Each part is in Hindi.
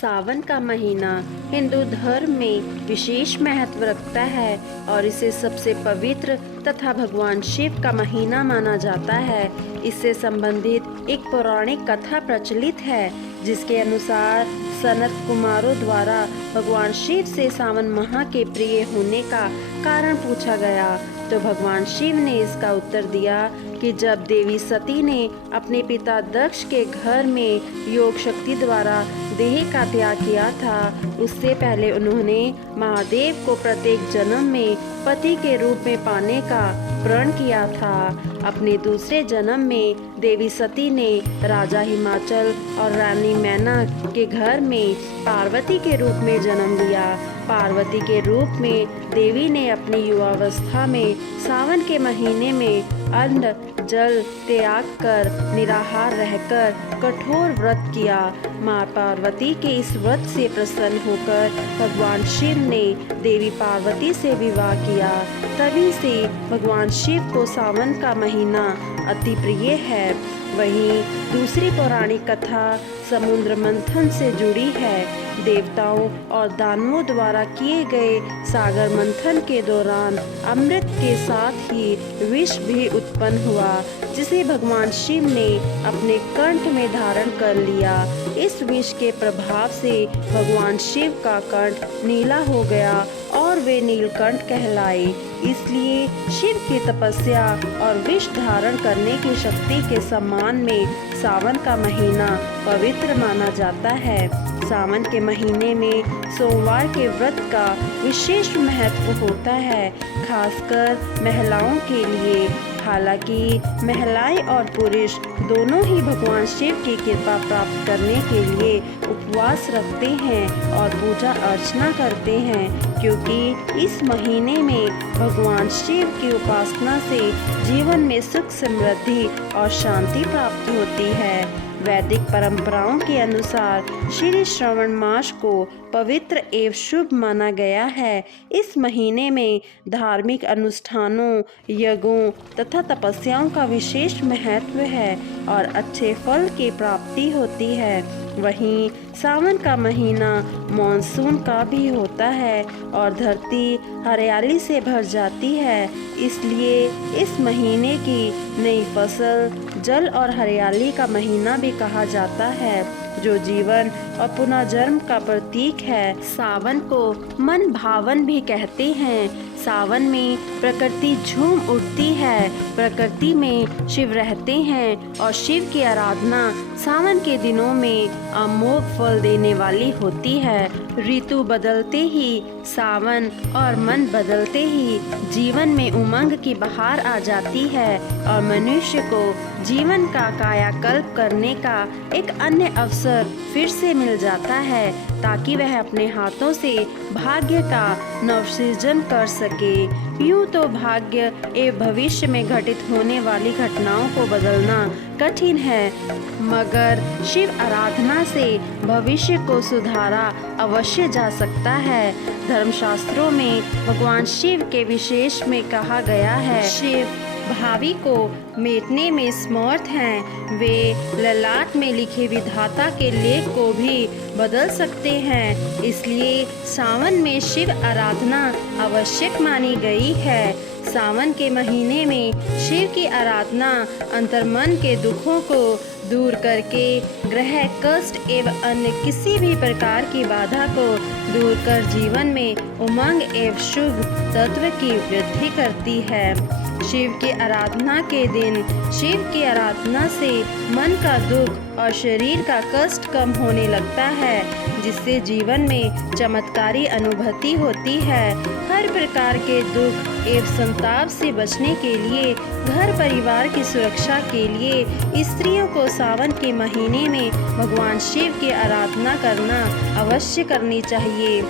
सावन का महीना हिंदू धर्म में विशेष महत्व रखता है और इसे सबसे पवित्र तथा भगवान शिव का महीना माना जाता है। इससे संबंधित एक पौराणिक कथा प्रचलित है जिसके अनुसार सनत कुमारों द्वारा भगवान शिव से सावन माह के प्रिय होने का कारण पूछा गया तो भगवान शिव ने इसका उत्तर दिया कि जब देवी सती ने अपने पिता दक्ष के घर में योग शक्ति द्वारा देह का त्याग किया था, उससे पहले उन्होंने महादेव को प्रत्येक जन्म में पति के रूप में पाने का प्रण किया था। अपने दूसरे जन्म में देवी सती ने राजा हिमाचल और रानी मैना के घर में पार्वती के रूप में जन्म लिया। पार्वती के रूप में देवी ने अपनी युवावस्था में सावन के महीने में अन्न जल त्याग कर निराहार रहकर कठोर व्रत किया। माँ पार्वती के इस व्रत से प्रसन्न होकर भगवान शिव ने देवी पार्वती से विवाह किया। तभी से भगवान शिव को सावन का महीना अति प्रिय है। वहीं दूसरी पौराणिक कथा समुद्र मंथन से जुड़ी है। देवताओं और दानवों द्वारा किए गए सागर मंथन के दौरान अमृत के साथ ही विष भी उत्पन्न हुआ, जिसे भगवान शिव ने अपने कंठ में धारण कर लिया। इस विष के प्रभाव से भगवान शिव का कंठ नीला हो गया और वे नीलकंठ कहलाए। इसलिए शिव की तपस्या और विष धारण करने की शक्ति के सम्मान में सावन का महीना पवित्र माना जाता है। सावन के महीने में सोमवार के व्रत का विशेष महत्व होता है, खासकर महिलाओं के लिए। हालांकि महिलाएं और पुरुष दोनों ही भगवान शिव की कृपा प्राप्त करने के लिए उपवास रखते हैं और पूजा अर्चना करते हैं, क्योंकि इस महीने में भगवान शिव की उपासना से जीवन में सुख समृद्धि और शांति प्राप्त होती है। वैदिक परंपराओं के अनुसार श्री श्रावण मास को पवित्र एवं शुभ माना गया है। इस महीने में धार्मिक अनुष्ठानों, यज्ञों तथा तपस्याओं का विशेष महत्व है और अच्छे फल की प्राप्ति होती है। वहीं सावन का महीना मॉनसून का भी होता है और धरती हरियाली से भर जाती है। इसलिए इस महीने की नई फसल, जल और हरियाली का महीना भी कहा जाता है, जो जीवन और पुनर्जन्म का प्रतीक है। सावन को मन भावन भी कहते हैं। सावन में प्रकृति झूम उठती है, प्रकृति में शिव रहते हैं और शिव की आराधना सावन के दिनों में अमोघ फल देने वाली होती है। ऋतु बदलते ही सावन और मन बदलते ही जीवन में उमंग की बहार आ जाती है और मनुष्य को जीवन का कायाकल्प करने का एक अन्य अवसर फिर से मिल जाता है, ताकि वह अपने हाथों से भाग्य का नवसृजन कर सके। यूँ तो भाग्य एवं भविष्य में घटित होने वाली घटनाओं को बदलना कठिन है, मगर शिव आराधना से भविष्य को सुधारा अवश्य जा सकता है। धर्मशास्त्रों में भगवान शिव के विशेष में कहा गया है, शिव भावी को मेटने में समर्थ हैं। वे ललाट में लिखे विधाता के लेख को भी बदल सकते हैं। इसलिए सावन में शिव आराधना आवश्यक मानी गई है। सावन के महीने में शिव की आराधना अंतर्मन के दुखों को दूर करके ग्रह कष्ट एवं अन्य किसी भी प्रकार की बाधा को दूर कर जीवन में उमंग एवं शुभ तत्व की वृद्धि करती है। शिव की आराधना के दिन शिव की आराधना से मन का दुख और शरीर का कष्ट कम होने लगता है, जिससे जीवन में चमत्कारी अनुभूति होती है। हर प्रकार के दुख एवं संताप से बचने के लिए, घर परिवार की सुरक्षा के लिए स्त्रियों को सावन के महीने में भगवान शिव की आराधना करना अवश्य करनी चाहिए।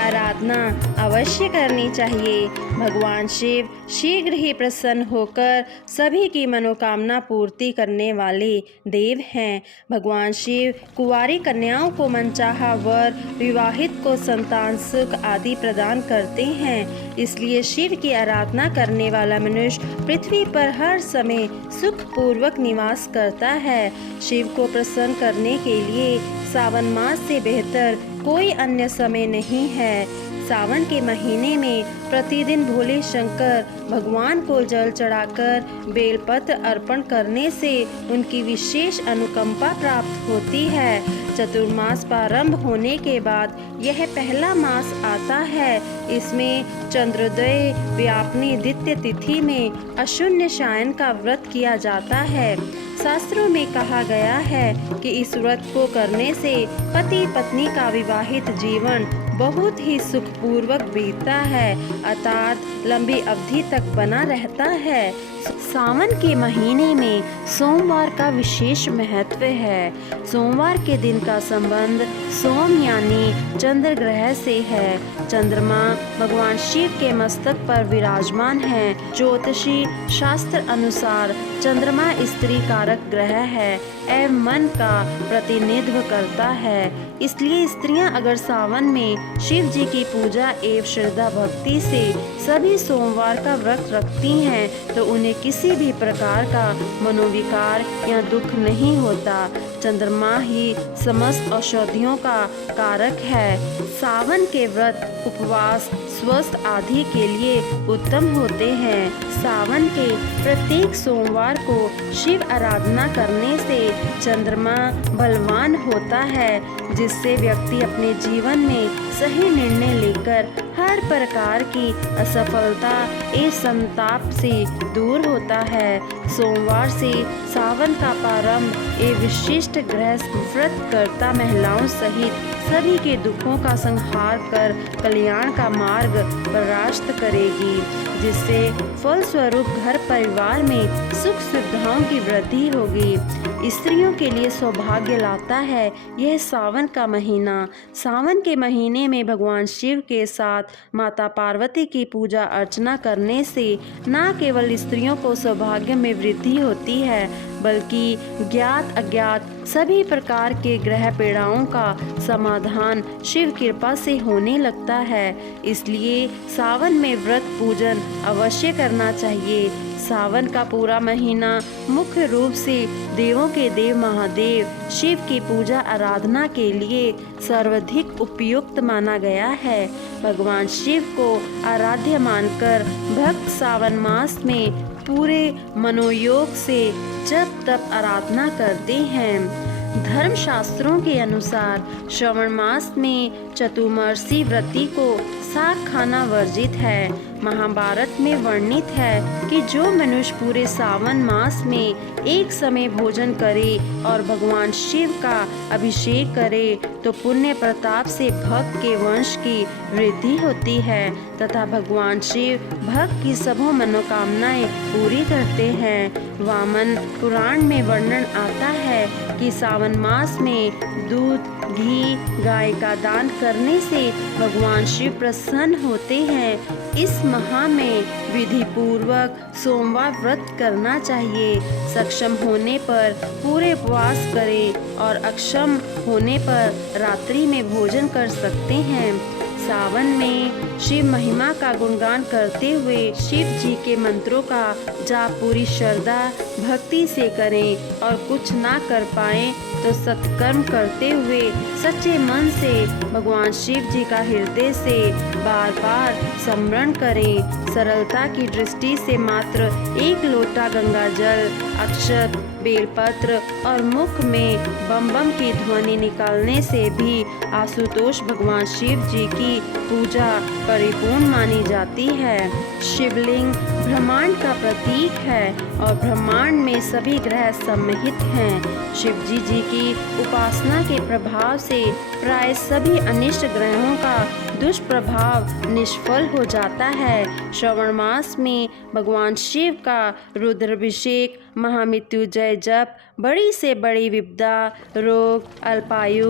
आराधना अवश्य करनी चाहिए। भगवान शिव शीघ्र ही प्रसन्न होकर सभी की मनोकामना पूर्ति करने वाले देव हैं। भगवान शिव कुंवारी कन्याओं को मनचाहा वर, विवाहित को संतान सुख आदि प्रदान करते हैं। इसलिए शिव की आराधना करने वाला मनुष्य पृथ्वी पर हर समय सुख पूर्वक निवास करता है। शिव को प्रसन्न करने के लिए सावन मास से बेहतर कोई अन्य समय नहीं है। सावन के महीने में प्रतिदिन भोले शंकर भगवान को जल चढ़ाकर बेलपत्र अर्पण करने से उनकी विशेष अनुकंपा प्राप्त होती है। चतुर्मास प्रारंभ होने के बाद यह पहला मास आता है। इसमें चंद्रोदय व्यापनी द्वितीय तिथि में अशून्य शयन का व्रत किया जाता है। शास्त्रों में कहा गया है कि इस व्रत को करने से पति पत्नी का विवाहित जीवन बहुत ही सुखपूर्वक बीतता है, अर्थात लंबी अवधि तक बना रहता है। सावन के महीने में सोमवार का विशेष महत्व है। सोमवार के दिन का संबंध सोम यानी चंद्र ग्रह से है। चंद्रमा भगवान शिव के मस्तक पर विराजमान है। ज्योतिषी शास्त्र अनुसार चंद्रमा स्त्री कारक ग्रह है एवं मन का प्रतिनिधित्व करता है। इसलिए स्त्रियां अगर सावन में शिव जी की पूजा एवं श्रद्धा भक्ति से सभी सोमवार का व्रत रखती हैं तो उन्हें किसी भी प्रकार का मनोविकार या दुख नहीं होता। चंद्रमा ही समस्त औषधियों का कारक है। सावन के व्रत उपवास स्वस्थ आदि के लिए उत्तम होते हैं। सावन के प्रत्येक सोमवार को शिव आराधना करने से चंद्रमा बलवान होता है, जिससे व्यक्ति अपने जीवन में सही निर्णय लेकर हर प्रकार की असफलता एवं संताप से दूर होता है। सोमवार से सावन का प्रारंभ एक विशिष्ट ग्रह व्रत करता महिलाओं सहित सभी के दुखों का संहार कर कल्याण का मार्ग प्रशस्त करेगी, जिससे फलस्वरूप घर परिवार में सुख सुविधाओं की वृद्धि होगी। स्त्रियों के लिए सौभाग्य लाता है यह सावन का महीना। सावन के महीने में भगवान शिव के साथ माता पार्वती की पूजा अर्चना करने से न केवल स्त्रियों को सौभाग्य में वृद्धि होती है, बल्कि ज्ञात अज्ञात सभी प्रकार के ग्रह पीड़ाओं का समाधान शिव कृपा से होने लगता है। इसलिए सावन में व्रत पूजन अवश्य करना चाहिए। सावन का पूरा महीना मुख्य रूप से देवों के देव महादेव शिव की पूजा आराधना के लिए सर्वाधिक उपयुक्त माना गया है। भगवान शिव को आराध्य मानकर भक्त सावन मास में पूरे मनोयोग से जप तप आराधना करते हैं। धर्म शास्त्रों के अनुसार श्रावण मास में चतुर्मासी व्रती को शाक खाना वर्जित है। महाभारत में वर्णित है कि जो मनुष्य पूरे सावन मास में एक समय भोजन करे और भगवान शिव का अभिषेक करे तो पुण्य प्रताप से भक्त के वंश की वृद्धि होती है तथा भगवान शिव भक्त की सबों मनोकामनाएं पूरी करते हैं। वामन पुराण में वर्णन आता है कि सावन मास में दूध घी गाय का दान करने से भगवान शिव प्रसन्न होते हैं। इस माह में विधि पूर्वक सोमवार व्रत करना चाहिए। सक्षम होने पर पूरे उपवास करें और अक्षम होने पर रात्रि में भोजन कर सकते हैं। सावन में शिव महिमा का गुणगान करते हुए शिव जी के मंत्रों का जाप पूरी श्रद्धा भक्ति से करें और कुछ ना कर पाए तो सत्कर्म करते हुए सच्चे मन से भगवान शिव जी का हृदय से बार बार स्मरण करें। सरलता की दृष्टि से मात्र एक लोटा गंगा जल, अक्षत, बेलपत्र और मुख में बम बम की ध्वनि निकालने से भी आशुतोष भगवान शिव जी की पूजा परिपूर्ण मानी जाती है। शिवलिंग ब्रह्मांड का प्रतीक है और ब्रह्मांड में सभी ग्रह सम्मिलित हैं। शिव जी की उपासना के प्रभाव से प्राय सभी अनिष्ट ग्रहों का दुष्प्रभाव निष्फल हो जाता है। श्रावण मास में भगवान शिव का रुद्राभिषेक, महामृत्युंजय जप बड़ी से बड़ी विपदा, रोग, अल्पायु,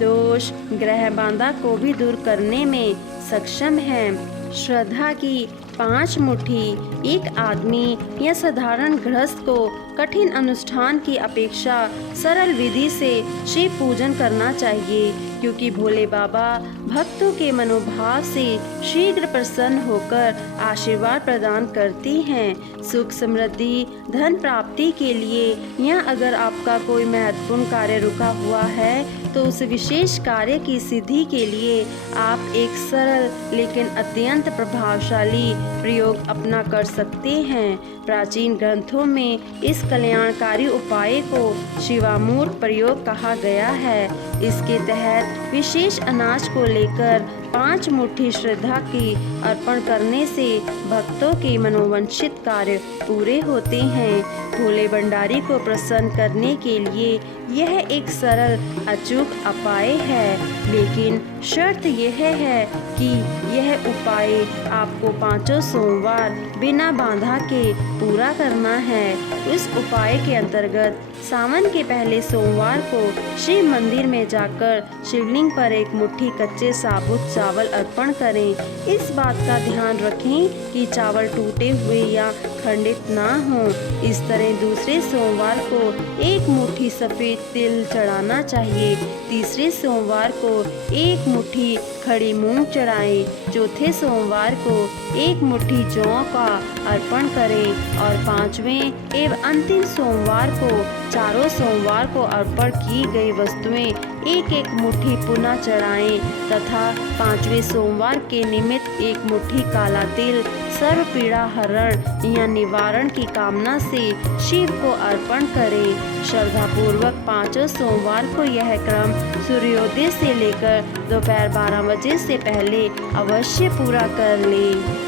दोष, ग्रह बाधा को भी दूर करने में सक्षम है। श्रद्धा की 5 मुट्ठी एक आदमी या साधारण गृहस्थ को कठिन अनुष्ठान की अपेक्षा सरल विधि से शिव पूजन करना चाहिए, क्योंकि भोले बाबा भक्तों के मनोभाव से शीघ्र प्रसन्न होकर आशीर्वाद प्रदान करती हैं। सुख समृद्धि धन प्राप्ति के लिए या अगर आपका कोई महत्वपूर्ण कार्य रुका हुआ है तो उस विशेष कार्य की सिद्धि के लिए आप एक सरल लेकिन अत्यंत प्रभावशाली प्रयोग अपना कर सकते हैं। प्राचीन ग्रंथों में इस कल्याणकारी उपाय को शिवामूर्त प्रयोग कहा गया है। इसके तहत विशेष अनाज को लेकर 5 मुट्ठी श्रद्धा की अर्पण करने से भक्तों के मनोवांछित कार्य पूरे होते हैं। भोले भंडारी को प्रसन्न करने के लिए यह एक सरल अचूक उपाय है, लेकिन शर्त यह है कि यह उपाय आपको 5 सोमवार बिना बाधा के पूरा करना है। इस उपाय के अंतर्गत सावन के पहले सोमवार को शिव मंदिर में जाकर शिवलिंग पर एक मुट्ठी कच्चे साबुत चावल अर्पण करें। इस बात का ध्यान रखें कि चावल टूटे हुए या खंडित ना हो। इस तरह दूसरे सोमवार को एक मुट्ठी सफ़ेद तिल चढ़ाना चाहिए। तीसरे सोमवार को एक मुट्ठी खड़ी मूंग चढ़ाएं। चौथे सोमवार को एक मुट्ठी जौ का अर्पण करें और 5वें एवं अंतिम सोमवार को चारों सोमवार को अर्पण की गई वस्तुएं एक एक मुट्ठी पुनः चढ़ाएं तथा 5वें सोमवार के निमित्त एक मुट्ठी काला तिल सर्व पीड़ा हरण या निवारण की कामना से शिव को अर्पण करें। श्रद्धा पूर्वक 5 सोमवार को यह क्रम सूर्योदय से लेकर दोपहर 12 बजे से पहले अवश्य पूरा कर लें।